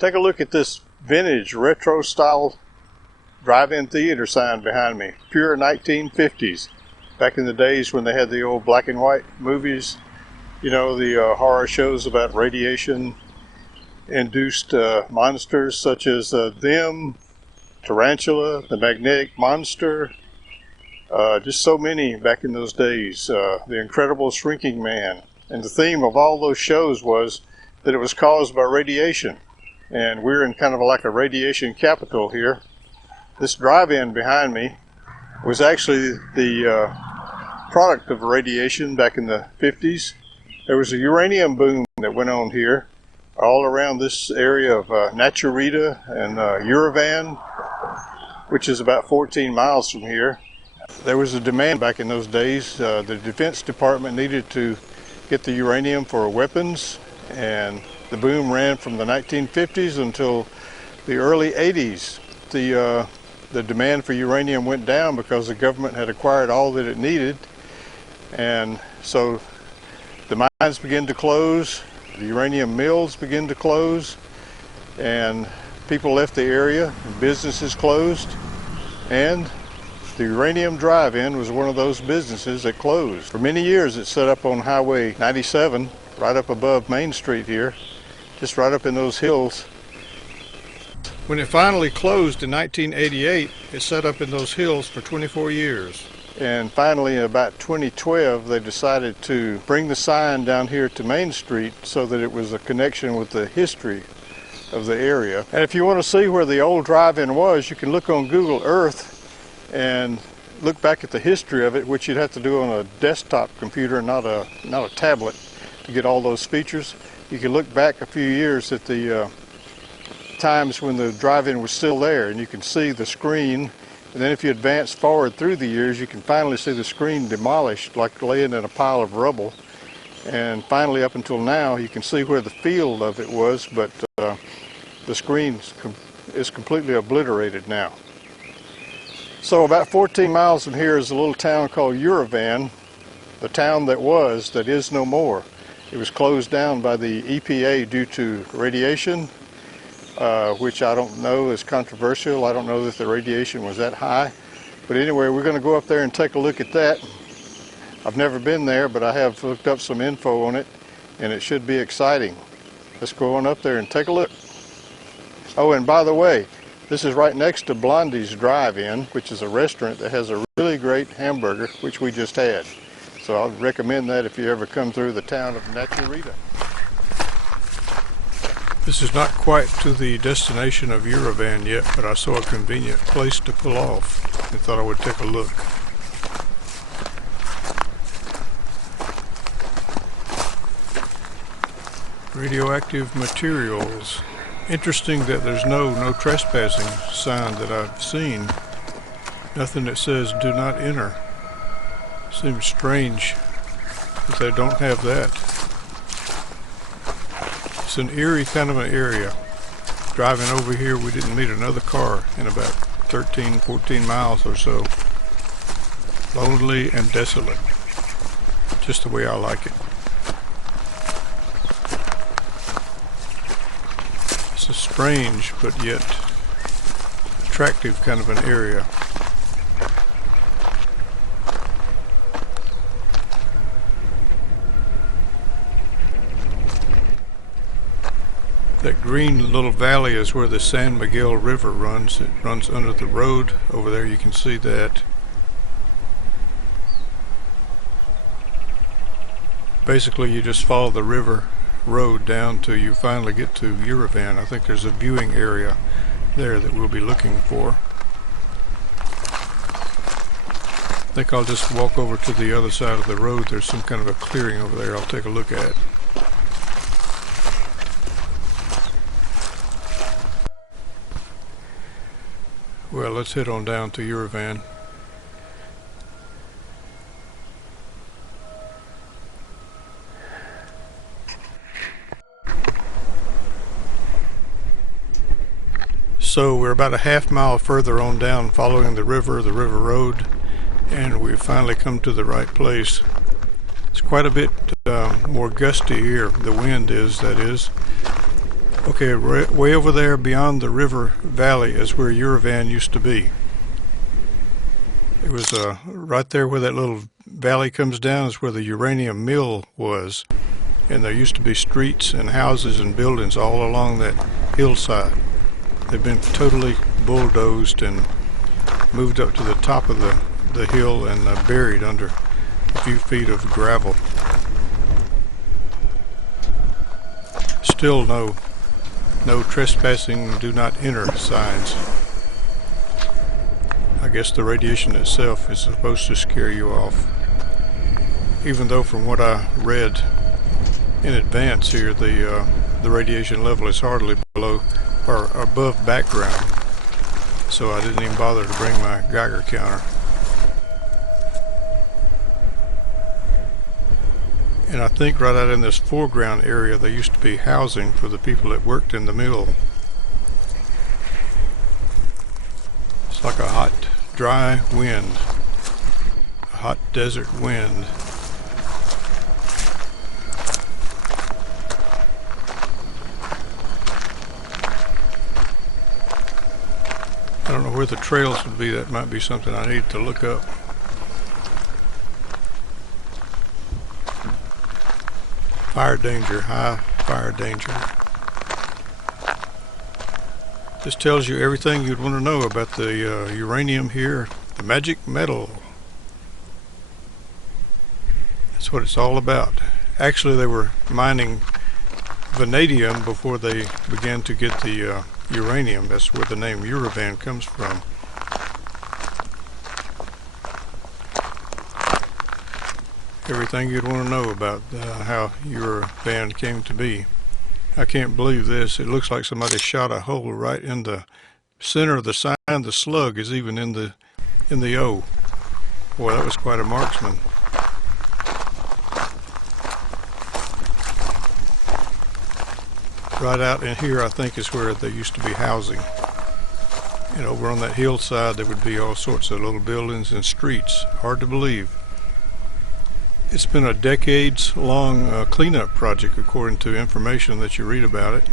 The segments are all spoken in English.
Take a look at this vintage retro style drive-in theater sign behind me. Pure 1950s. Back in the days when they had the old black and white movies, you know, the horror shows about radiation induced monsters such as them, Tarantula, the Magnetic Monster, just so many back in those days. The Incredible Shrinking Man. And the theme of all those shows was that it was caused by radiation. And we're in kind of like a radiation capital here. This drive-in behind me was actually the product of radiation back in the 50s. There was a uranium boom that went on here all around this area of Naturita and Uravan, which is about 14 miles from here. There was a demand back in those days. The Defense Department needed to get the uranium for weapons, and the boom ran from the 1950s until the early 80s. The demand for uranium went down because the government had acquired all that it needed, and so the mines began to close, the uranium mills began to close, and people left the area, and businesses closed, and the Uranium Drive In was one of those businesses that closed. For many years it set up on Highway 97, right up above Main Street here, just right up in those hills. When it finally closed in 1988, it set up in those hills for 24 years. And finally, in about 2012, they decided to bring the sign down here to Main Street so that it was a connection with the history of the area. And if you want to see where the old drive-in was, you can look on Google Earth and look back at the history of it, which you'd have to do on a desktop computer, not a tablet, to get all those features. You can look back a few years at the times when the drive-in was still there, and you can see the screen. And then if you advance forward through the years, you can finally see the screen demolished, like laying in a pile of rubble. And finally, up until now, you can see where the field of it was, but the screen is completely obliterated now. So about 14 miles from here is a little town called Uravan, the town that is no more. It was closed down by the EPA due to radiation, which I don't know is controversial. I don't know that the radiation was that high. But anyway, we're going to go up there and take a look at that. I've never been there, but I have looked up some info on it, and it should be exciting. Let's go on up there and take a look. Oh, and by the way, this is right next to Blondie's Drive-In, which is a restaurant that has a really great hamburger, which we just had. So I'll recommend that if you ever come through the town of Naturita. This is not quite to the destination of Uravan yet, but I saw a convenient place to pull off and thought I would take a look. Radioactive materials. Interesting that there's no trespassing sign that I've seen. Nothing that says do not enter. Seems strange that they don't have that. It's an eerie kind of an area. Driving over here, we didn't meet another car in about 13, 14 miles or so. Lonely and desolate. Just the way I like it. It's a strange but yet attractive kind of an area. That green little valley is where the San Miguel River runs. It runs under the road. Over there you can see that. Basically you just follow the river road down till you finally get to Uravan. I think there's a viewing area there that we'll be looking for. I think I'll just walk over to the other side of the road. There's some kind of a clearing over there I'll take a look at. Well, let's head on down to Uravan. So we're about a half mile further on down following the river road, and we've finally come to the right place. It's quite a bit more gusty here, the wind is, that is. Okay, way over there beyond the river valley is where Uravan used to be. It was right there where that little valley comes down is where the uranium mill was. And there used to be streets and houses and buildings all along that hillside. They've been totally bulldozed and moved up to the top of the hill and buried under a few feet of gravel. Still no trespassing, do not enter signs. I guess the radiation itself is supposed to scare you off. Even though from what I read in advance here, the radiation level is hardly below or above background. So I didn't even bother to bring my Geiger counter. And I think right out in this foreground area there used to be housing for the people that worked in the mill. It's like a hot, dry wind, a hot desert wind. I don't know where the trails would be. That might be something I need to look up. Fire danger, high fire danger. This tells you everything you'd want to know about the uranium here, the magic metal. That's what it's all about. Actually, they were mining vanadium before they began to get the uranium. That's where the name Uravan comes from. Everything you'd want to know about how Uravan came to be. I can't believe this. It looks like somebody shot a hole right in the center of the sign. The slug is even in the O. Boy, that was quite a marksman. Right out in here, I think, is where there used to be housing. And over on that hillside, there would be all sorts of little buildings and streets. Hard to believe. It's been a decades-long cleanup project, according to information that you read about it.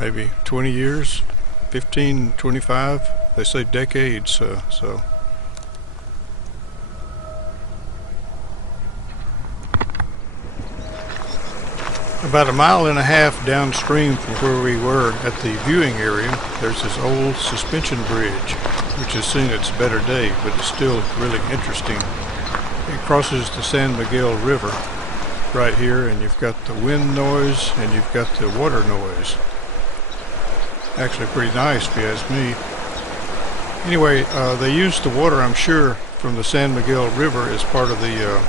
Maybe 20 years, 15, 25. They say decades, so. About a mile and a half downstream from where we were at the viewing area, there's this old suspension bridge, which has seen its better day, but it's still really interesting. It crosses the San Miguel River right here, and you've got the wind noise and you've got the water noise. Actually pretty nice if you ask me. Anyway, they used the water, I'm sure, from the San Miguel River as part of the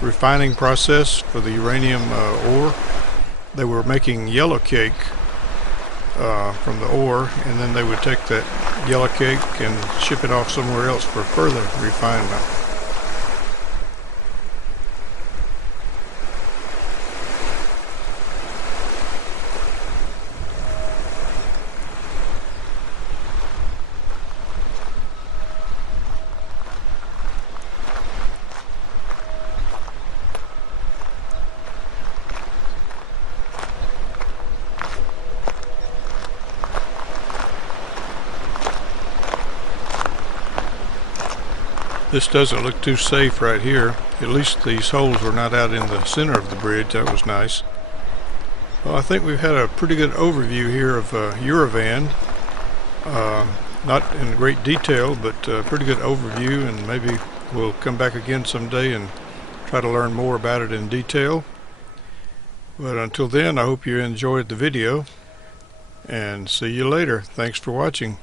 refining process for the uranium ore. They were making yellow cake from the ore, and then they would take that yellow cake and ship it off somewhere else for further refinement. This doesn't look too safe right here. At least these holes were not out in the center of the bridge. That was nice. Well, I think we've had a pretty good overview here of Uravan. Not in great detail, but pretty good overview, and maybe we'll come back again someday and try to learn more about it in detail. But until then, I hope you enjoyed the video, and see you later. Thanks for watching.